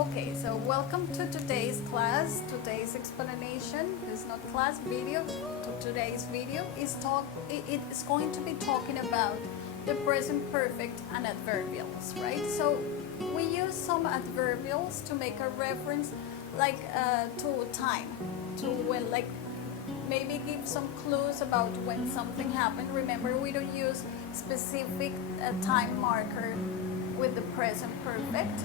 Okay, so welcome to today's class. Today's explanation is not class video. Today's video is it's going to be talking about the present perfect and adverbials, right? So we use some adverbials to make a reference to time, to when, like maybe give some clues about when something happened. Remember, we don't use specific time marker with the present perfect,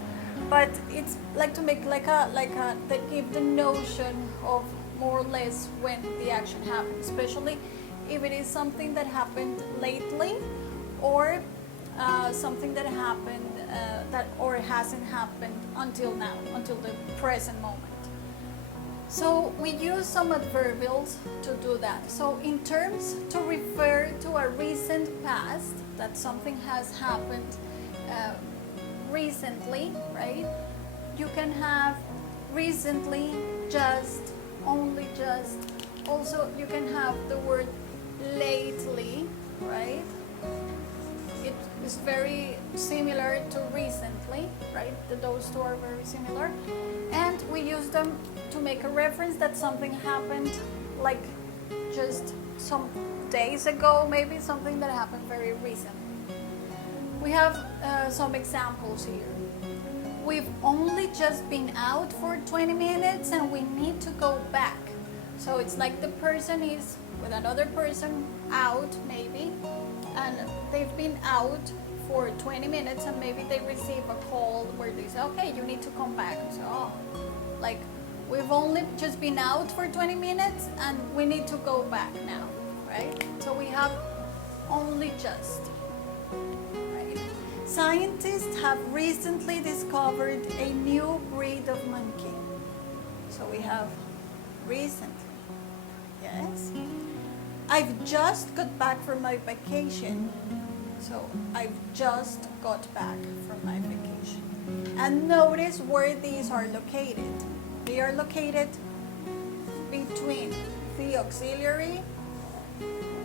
but it's like to make that give the notion of more or less when the action happened, especially if it is something that happened lately or something that happened that or hasn't happened until now, until the present moment. So we use some adverbials to do that. So in terms to refer to a recent past, that something has happened recently, right? You can have recently, just, only just. Also, you can have the word lately, right? It is very similar to recently, right? Those two are very similar. And we use them to make a reference that something happened like just some days ago, maybe something that happened very recently. We have some examples here. We've only just been out for 20 minutes and we need to go back. So it's like the person is with another person out maybe, and they've been out for 20 minutes and maybe they receive a call where they say, okay, you need to come back. So, like, we've only just been out for 20 minutes and we need to go back now, right? So we have only just. Scientists have recently discovered a new breed of monkey. So we have recently. Yes. I've just got back from my vacation. So I've just got back from my vacation. And notice where these are located. They are located between the auxiliary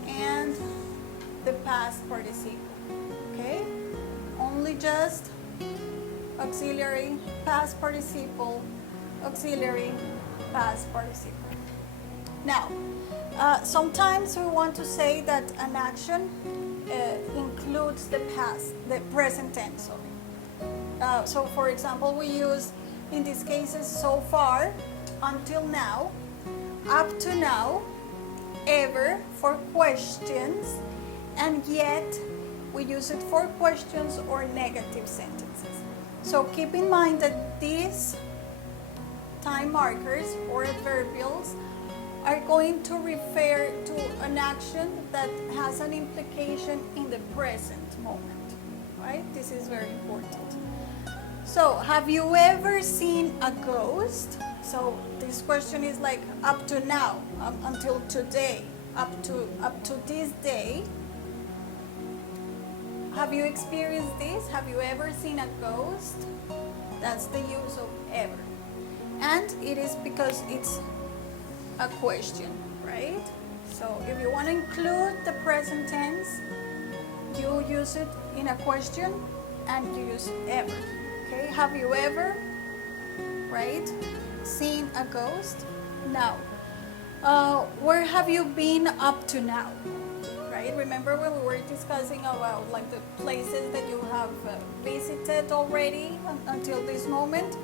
and the past participle. Okay? Only just, auxiliary, past participle, auxiliary, past participle. Now, sometimes we want to say that an action includes the past, the present tense. So for example, we use in these cases so far, until now, up to now, ever for questions, and yet we use it for questions or negative sentences. So keep in mind that these time markers or adverbials are going to refer to an action that has an implication in the present moment, right? This is very important. So, have you ever seen a ghost? So this question is like up to now, until today, up to this day. Have you experienced this? Have you ever seen a ghost? That's the use of ever. And it is because it's a question, right? So if you want to include the present tense, you use it in a question and you use ever. Okay? Have you ever, right, seen a ghost? Now, where have you been up to now? Right? Remember when we were discussing about like the places that you have visited already until this moment?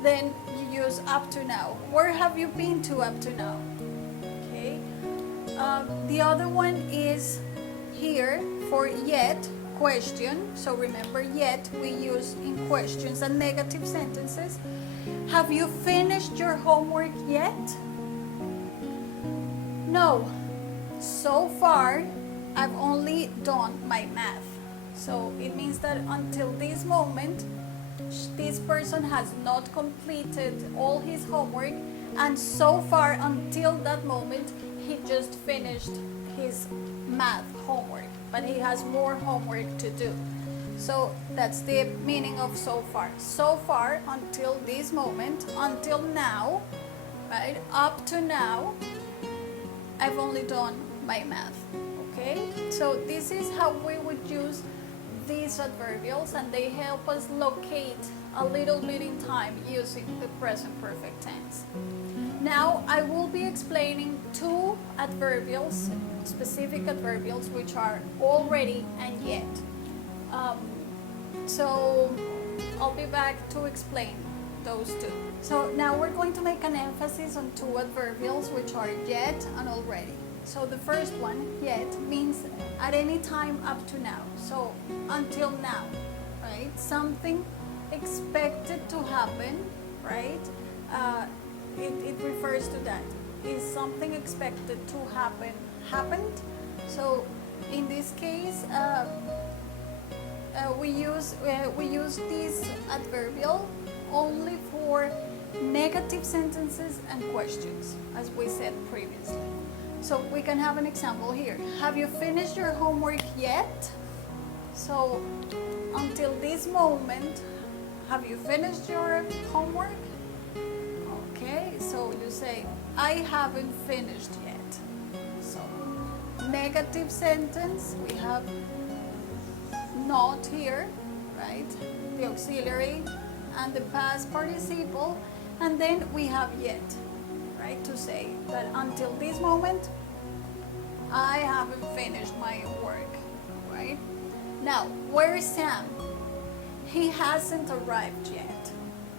Then you use up to now. Where have you been to up to now? Okay. The other one is here for yet, question. So remember, yet we use in questions and negative sentences. Have you finished your homework yet? No. So far, I've only done my math. So it means that until this moment, this person has not completed all his homework, and so far until that moment, he just finished his math homework, but he has more homework to do. So that's the meaning of so far. So far until this moment, until now, right? Up to now, I've only done my math. Okay, so this is how we would use these adverbials, and they help us locate a little bit in time using the present perfect tense. Now I will be explaining two adverbials, specific adverbials, which are already and yet. So I'll be back to explain those two. So now we're going to make an emphasis on two adverbials, which are yet and already. So the first one, yet, means at any time up to now. So until now, right? Something expected to happen, right? It refers to that. Is something expected to happen happened? So in this case, we use this adverbial only for negative sentences and questions, as we said previously. So we can have an example here. Have you finished your homework yet? So until this moment, have you finished your homework? Okay, so you say, I haven't finished yet. So negative sentence, we have not here, right? The auxiliary and the past participle, and then we have yet, right? To say that until this moment, I haven't finished my work, right? Now, where is Sam? He hasn't arrived yet,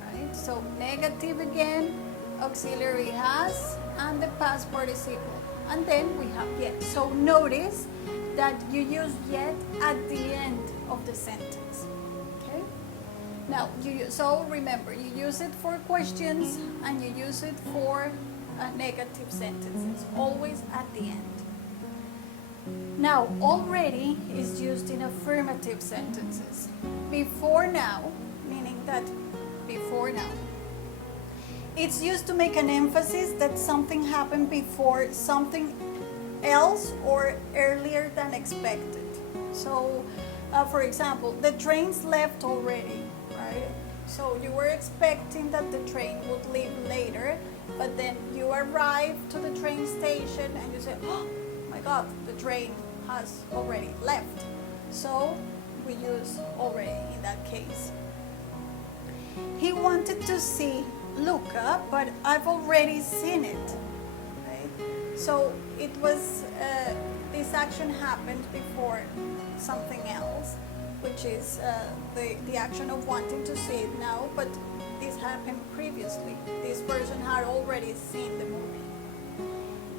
right? So negative again, auxiliary has, and the past participle, and then we have yet. So notice that you use yet at the end of the sentence. Okay? Now, so remember, you use it for questions and you use it for negative sentences, always at the end. Now, already is used in affirmative sentences. Before now, meaning that before now. It's used to make an emphasis that something happened before something else or earlier than expected. So, for example, the train's left already, right? So you were expecting that the train would leave later, but then you arrive to the train station and you say, oh my God, the train has already left. So we use already in that case. He wanted to see Luca, but I've already seen it. Right? So it was, this action happened before something else, which is the action of wanting to see it now, but this happened previously. This person had already seen the movie.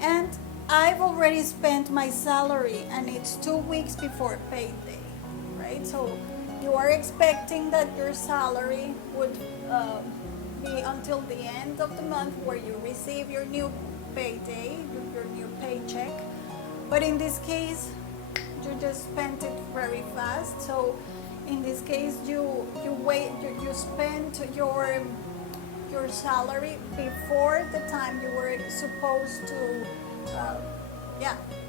And I've already spent my salary and it's 2 weeks before payday, right? So you are expecting that your salary would be until the end of the month where you receive your new payday, your new paycheck. But in this case, you just spent it very fast. So in this case, you spent your salary before the time you were supposed to,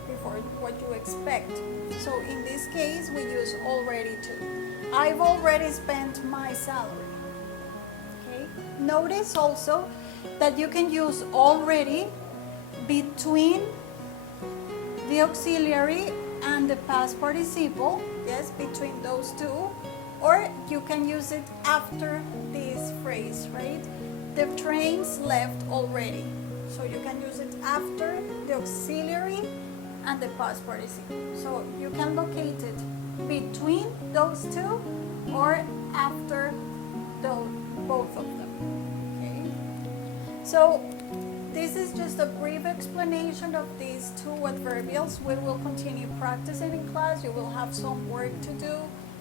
before what you expect. So in this case, we use already to. I've already spent my salary. Okay. Notice also that you can use already between the auxiliary and the past participle, yes, between those two, or you can use it after this phrase, right? The train's left already. So you can use it after the auxiliary and the past participle. So you can locate it between those two or after both of them. Okay? So this is just a brief explanation of these two adverbials. We will continue practicing in class. You will have some work to do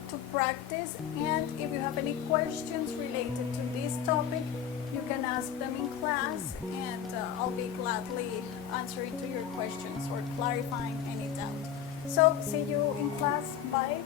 to practice, and if you have any questions related to this topic, you can ask them in class, and I'll be gladly answering to your questions or clarifying any doubt. So see you in class. Bye.